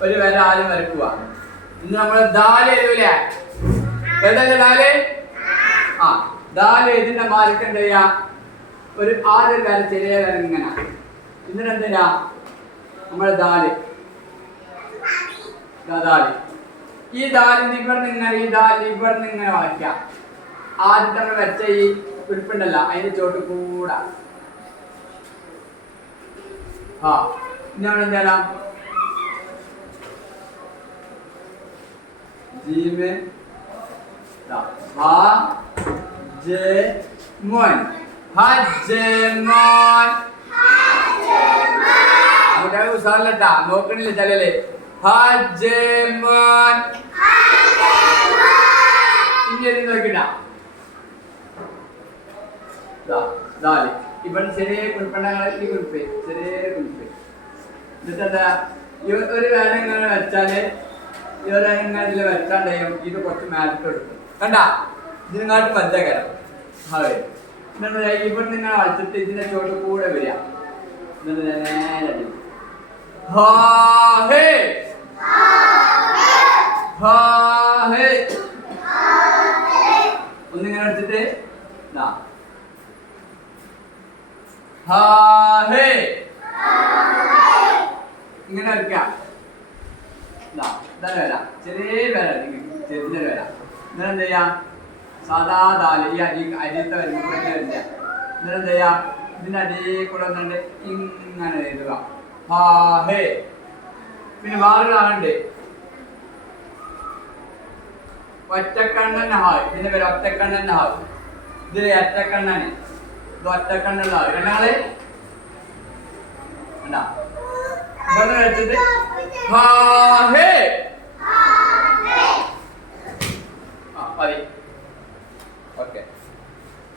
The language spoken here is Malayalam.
ഒരു വര ആരും വരക്കുക ഇന്ന് നമ്മൾ ദാൽ എഴുതൂലേ? ദാൽ? ആ ദാൽ ഇതിന്റെ മാർക്ക് എന്ത് ചെയ്യാ? ഒരു ആദ്യ കാല ചെറിയ കാലം ഇങ്ങനെ. എന്നിട്ട് നമ്മളെ ദാൽ. ദാൽ. ഈ ദാലിന് ഇവിടുന്ന് ഇങ്ങനെ ഈ ദാൽ ഇവിടുന്ന് ഇങ്ങനെ വായിക്കാം ആദ്യത്തെ നമ്മൾ വെച്ച ഈ ഉരുപ്പുണ്ടല്ല അതിന്റെ ചോട്ട് കൂടാ. ആ ഇനി നമ്മൾ എന്ത് ചെയ്യണം ജീമെ ദാ ഹ ജെ മോൻ. ഹജ്ജമോൻ അവിടെ ഉസാറിലട്ടാ നോക്കണില്ല ചലല്ലേ ഹജ്ജമോൻ ഇനി എഴുതി നോക്കിട്ടാ ദാ ദാൽ ഇവിടെ ചെറിയ ഉൽപ്പന്നങ്ങളിൽ ഈ ചെറിയ കുറിപ്പ് എന്നിട്ടെന്താ? ഒരു വേദന വെച്ചാൽ ഈ ഒരു വെച്ചാണ്ടേയും ഇത് കുറച്ച് മാറ്റി എടുക്കും. കണ്ട? ഇതിനെങ്ങാട്ട് മജ്ജകരം അതെ. എന്നിട്ട് നിങ്ങൾ വച്ചിട്ട് ഇതിന്റെ ചോട്ട് കൂടെ വരിക. എന്നിട്ട് നേരെ അടിക്കും. ഹാ ഹേ! ഒന്നിങ്ങനെ ഹേ ഇങ്ങനെ ദാ, ഇതാണ് വില ചെറിയ വില എന്ത് ചെയ്യാം സാധാ ദാൽ. ഈ അരി അരിയത്തെ വരുമ്പോൾ വരില്ല എന്നിട്ട് എന്ത് ഇതിന്റെ കൂടെ ഇങ്ങനെ എഴുതുക. പിന്നെ വേറൊരാളുണ്ട് ഒറ്റക്കണ്ണൻ ഹാവ് ഇതിന്റെ പേര് ഒറ്റക്കണ്ണൻ ഹാവ് ഇതിലെ ഒറ്റക്കണ്ണന് ഇത് ഒറ്റക്കണ്ണുള്ള ഹാവ് രണ്ടാൾ? കണ്ടാ? ഇവിടെ വെച്ചിട്ട് ഹാ ഹേ! ആ മതി. ഓക്കെ.